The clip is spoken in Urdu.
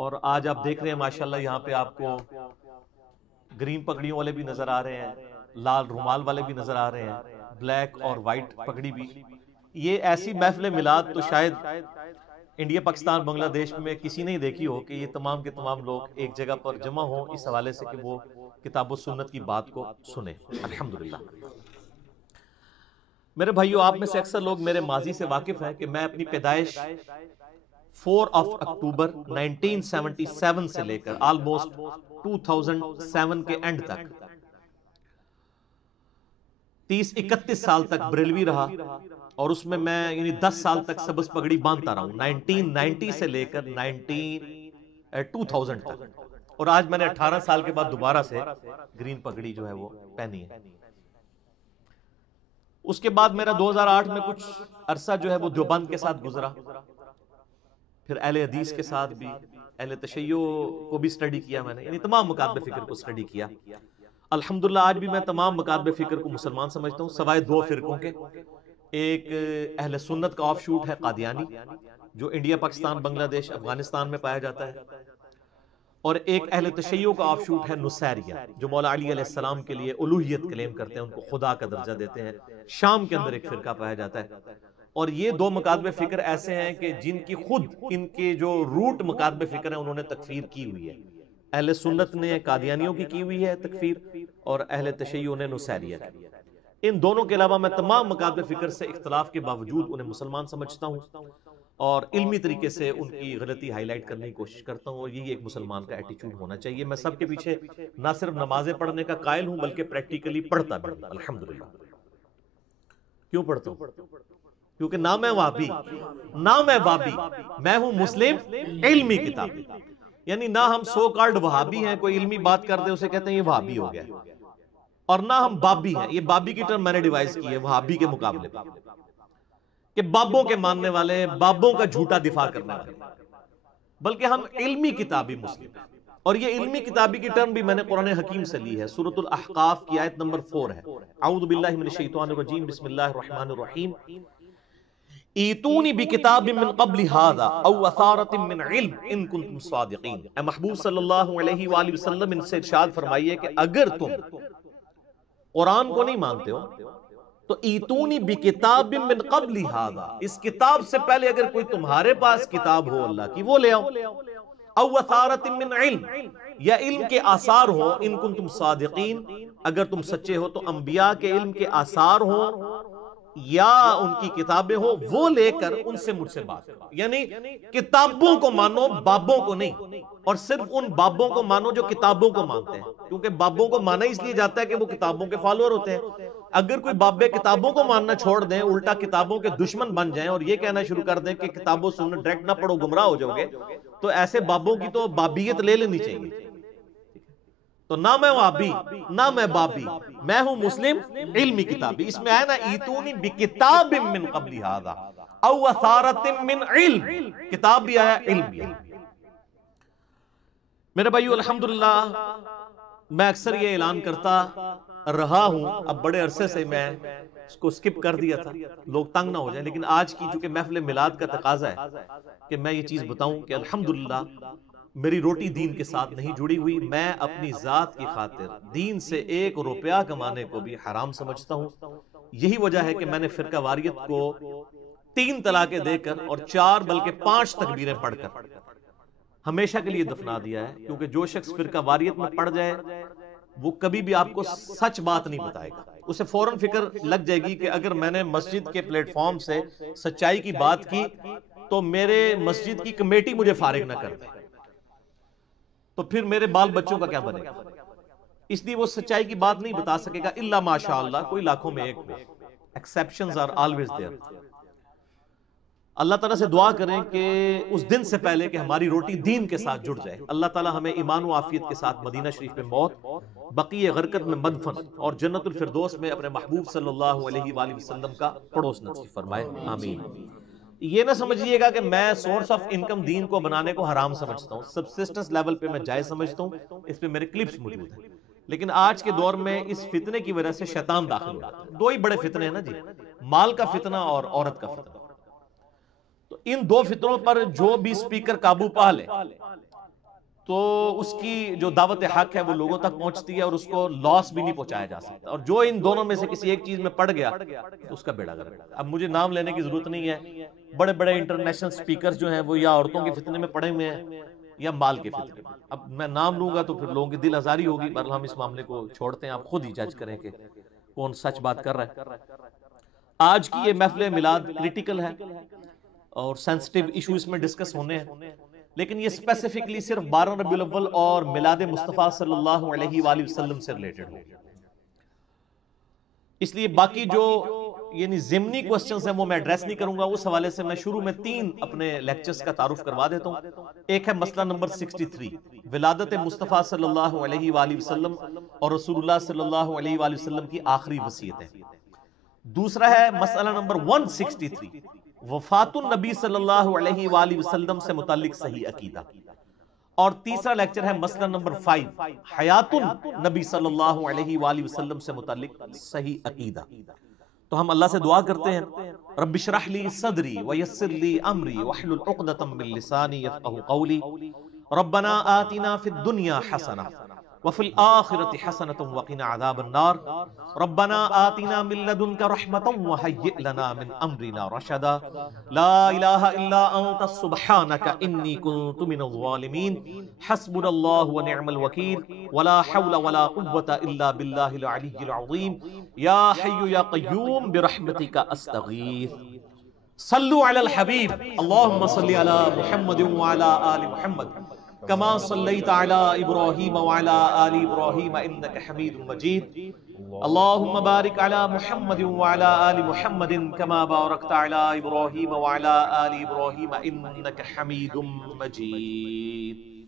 اور آج آپ دیکھ رہے ہیں ماشاءاللہ یہاں پہ آپ کو گرین پگڑیوں والے بھی نظر آ رہے ہیں، لال رومال والے بھی نظر آ رہے ہیں، بلیک اور وائٹ پگڑی بھی۔ یہ ایسی محفل میلاد تو شاید انڈیا پاکستان بنگلہ دیش میں کسی نے ہی دیکھی ہو کہ یہ تمام کے تمام لوگ ایک جگہ پر جمع ہوں اس حوالے سے کہ وہ کتاب و سنت کی بات کو سنیں۔ الحمدللہ میرے بھائیو، آپ میں سے اکثر لوگ میرے ماضی سے واقف ہیں کہ میں اپنی پیدائش 4 اکتوبر 1977 سے لے کر آلموسٹ 2007 کے اینڈ تک 30-31 سال تک بریلوی رہا، اور اس میں یعنی 10 سال تک سبز پگڑی باندھتا رہا ہوں، 1990 سے لے کر 2000 تک، اور آج میں نے 18 سال کے بعد دوبارہ سے گرین پگڑی جو ہے وہ پہنی ہے۔ اس کے بعد میرا 2008 میں کچھ عرصہ جو ہے وہ دیوبند کے ساتھ گزرا، پھر اہل حدیث کے ساتھ بھی، اہل تشیع کو بھی سٹڈی کیا میں نے، یعنی تمام مکاتب فکر کو سٹڈی کیا۔ الحمدللہ آج بھی میں تمام مکاتب فکر کو مسلمان سمجھتا ہوں سوائے 2 فرقوں کے۔ ایک اہل سنت کا آف شوٹ ہے قادیانی، جو انڈیا پاکستان بنگلہ دیش افغانستان میں پایا جاتا ہے، اور ایک اہل تشیع کا آف شوٹ ہے نصیریہ، جو مولا علی علیہ السلام کے لیے الوہیت کلیم کرتے ہیں، ان کو خدا کا درجہ دیتے ہیں۔ شام کے اندر ایک فرقہ پایا جاتا ہے، اور یہ 2 مکاتب فکر ایسے ہیں کہ جن کی خود ان کے جو روٹ مکاتب فکر ہیں انہوں نے تکفیر کی ہوئی ہے۔ اہل سنت نے قادیانیوں کی ہوئی ہے تکفیر، اور اہل تشیع نے نصیریہ کی۔ ان دونوں کے علاوہ میں تمام مکاتب فکر سے اختلاف کے باوجود انہیں مسلمان سمجھتا ہوں، اور علمی طریقے سے ان کی غلطی ہائی لائٹ کرنے کی کوشش کرتا ہوں، اور یہی ایک مسلمان کا ایٹیچیوڈ ہونا چاہیے۔ میں سب کے پیچھے نہ صرف نمازیں پڑھنے کا قائل ہوں بلکہ پریکٹیکلی پڑھتا بھی ہوں، الحمدللہ۔ کیوں پڑھتا ہوں؟ کیونکہ نہ میں وہابی نہ میں بابی، میں ہوں مسلم علمی کتابی، یعنی نہ ہم سو کالڈ وہابی ہیں، کوئی علمی بات کر دے اسے کہتے ہیں یہ وہابی ہو گیا، اور نہ ہم بابی ہیں۔ یہ بابی کی ٹرم میں نے ڈیوائز کی ہے وہابی کے مقابلے پر، کہ بابوں کے ماننے والے، بابوں کا جھوٹا دفاع کرنے والے، بلکہ ہم علمی کتابی مسلم ہیں۔ اور یہ علمی کتابی کی ٹرم بھی میں نے قرآن حکیم سے لی ہے، سورۃ الاحقاف کی آیت نمبر 4 ہے، اعوذ باللہ من الشیطان الرجیم، بسم اللہ الرحمن الرحیم، ایتونی بکتاب من قبل ھذا او اثارۃ من علم ان کنتم صادقین۔ اے محبوب صلی اللہ علیہ وآلہ وسلم ان سے ارشاد فرمائیے کہ اگر تم قرآن کو نہیں مانتے ہو تو ایتونی بکتاب من قبل ھذا، اس کتاب سے پہلے اگر کوئی تمہارے پاس کتاب ہو اللہ کی وہ لے آؤ، او اثارۃ من علم، یا علم کے آثار ہو، ان کنتم صادقین، اگر تم سچے ہو تو انبیاء کے علم کے آثار ہوں یا ان کی کتابیں ہوں، وہ لے کر ان سے مجھ سے بات کرو۔ یعنی کتابوں کو مانو، بابوں کو نہیں، اور صرف ان بابوں کو مانو جو کتابوں کو مانتے ہیں، کیونکہ بابوں کو مانا اس لیے جاتا ہے کہ وہ کتابوں کے فالوور ہوتے ہیں۔ اگر کوئی بابے کتابوں کو ماننا چھوڑ دیں، الٹا کتابوں کے دشمن بن جائیں اور یہ کہنا شروع کر دیں کہ کتابوں سنت ڈائریکٹ نہ پڑھو گمراہ ہو جاؤ گے، تو ایسے بابوں کی تو بابیت لے لینی چاہیے۔ تو نہ میں وہابی نہ میں بابی، میں ہوں مسلم علمی کتابی۔ اس میں ہے نا ایتونی بکتاب من قبل ھذا او اثارۃ من علم، کتاب بھی آیا علم بھی آیا۔ میرے بھائیو الحمدللہ میں اکثر یہ اعلان کرتا رہا ہوں، اب بڑے عرصے سے میں اس کو سکپ کر دیا تھا لوگ تنگ نہ ہو جائیں، لیکن آج کی چونکہ محفل میلاد کا تقاضا ہے کہ میں یہ چیز بتاؤں کہ الحمدللہ میری روٹی دین کے ساتھ نہیں جڑی ہوئی، میں اپنی ذات کی خاطر دین سے 1 روپیہ کمانے کو بھی حرام سمجھتا ہوں۔ یہی وجہ ہے کہ میں نے فرقہ واریت کو 3 طلاقیں دے کر اور 4 بلکہ 5 تکبیریں پڑھ کر ہمیشہ کے لیے دفنا دیا ہے، کیونکہ جو شخص فرقہ واریت میں پڑ جائے وہ کبھی بھی آپ کو سچ بات نہیں بتائے گا، اسے فوراً فکر لگ جائے گی کہ اگر میں نے مسجد کے پلیٹ فارم سے سچائی کی بات کی تو میرے مسجد کی کمیٹی مجھے فارغ نہ کر دے، تو پھر میرے بال بچوں کا کیا بنے گا؟ اس لیے وہ سچائی کی بات نہیں بتا سکے گا، الا ماشاءاللہ کوئی لاکھوں میں ایک ہو۔ Exceptions are always there. اللہ تعالیٰ سے دعا کریں کہ اس دن سے پہلے کہ ہماری روٹی دین کے ساتھ جڑ جائے، اللہ تعالیٰ ہمیں ایمان و عافیت کے ساتھ مدینہ شریف میں موت، بقیع غرقد میں مدفن، اور جنت الفردوس میں اپنے محبوب صلی اللہ علیہ وآلہ وسلم کا پڑوس نصیب فرمائے، آمین۔ یہ نہ سمجھیے گا کہ میں سورس آف انکم دین کو بنانے کو حرام سمجھتا ہوں، سبسسٹنس لیول پہ میں جائز سمجھتا ہوں، اس پہ میرے کلپس موجود ہیں، لیکن آج کے دور میں اس فتنے کی وجہ سے شیطان داخل ہو رہا ہے۔ 2 ہی بڑے فتنے ہیں نا جی، مال کا فتنہ اور عورت کا فتنہ۔ تو ان 2 فتنوں پر جو بھی سپیکر قابو پا لے تو اس کی جو دعوت حق ہے وہ لوگوں تک پہنچتی ہے اور اس کو لاس بھی نہیں پہنچایا جا سکتا. اور جو ان دونوں میں سے کسی ایک چیز میں پڑ گیا تو اس کا بیڑا غرق. اب مجھے نام لینے کی ضرورت نہیں ہے، بڑے بڑے انٹرنیشنل سپیکرز جو ہیں وہ یا عورتوں کے فتنے میں پڑے ہوئے ہیں یا مال کے فتنے میں. اب میں نام لوں گا تو پھر لوگوں کی دل آزاری ہوگی. بہرحال ہم اس معاملے کو چھوڑتے ہیں، آپ خود ہی جج کریں کہ کون سچ بات کر رہا ہے. آج کی یہ محفل میلاد کریٹیکل ہے اور سینسٹیو ایشو اس میں ڈسکس ہونے ہیں، لیکن یہ اسپیسیفکلی صرف 12 ربیع الاول اور میلاد مصطفیٰ صلی اللہ علیہ وآلہ وسلم سے ریلیٹڈ ہو. اس لیے باقی جو یعنی ضمنی کوسچنز ہیں وہ میں ایڈریس نہیں کروں گا. اس حوالے سے میں شروع میں 3 اپنے لیکچرز کا تعارف کروا دیتا ہوں. ایک ہے مسئلہ نمبر 63، ولادت مصطفیٰ صلی اللہ علیہ وآلہ وسلم اور رسول اللہ صلی اللہ علیہ وآلہ وسلم کی آخری وصیتیں. دوسرا ہے مسئلہ نمبر 163، وفات النبی صلی اللہ علیہ وآلہ وسلم سے متعلق صحیح عقیدہ. اور تیسرا لیکچر ہے مسئلہ نمبر 5، حیات النبی صلی اللہ علیہ وآلہ وسلم سے متعلق صحیح عقیدہ. تو ہم اللہ سے دعا کرتے ہیں، رب اشرح لی صدری ویسر لی امری واحلل عقدۃ من لسانی یفقهوا قولی، ربنا آتنا فی الدنیا حسنہ وفي الآخرة حسنة وقنا عذاب النار، ربنا آتنا من لدنك رحمة وهيئ لنا من أمرنا رشدا، لا إله إلا أنت سبحانك إني كنت من الظالمين، حسبنا الله ونعم الوكيل، ولا حول ولا قوة إلا بالله العلي العظيم، يا حي يا قيوم برحمتك أستغيث. صلوا على الحبيب، اللهم صل على محمد وعلى آل محمد كما صليت على إبراهيم وعلى آل إبراهيم إنك حميد مجيد. اللهم بارك على محمد وعلى آل محمد كما باركت على إبراهيم وعلى آل إبراهيم إنك حميد مجيد.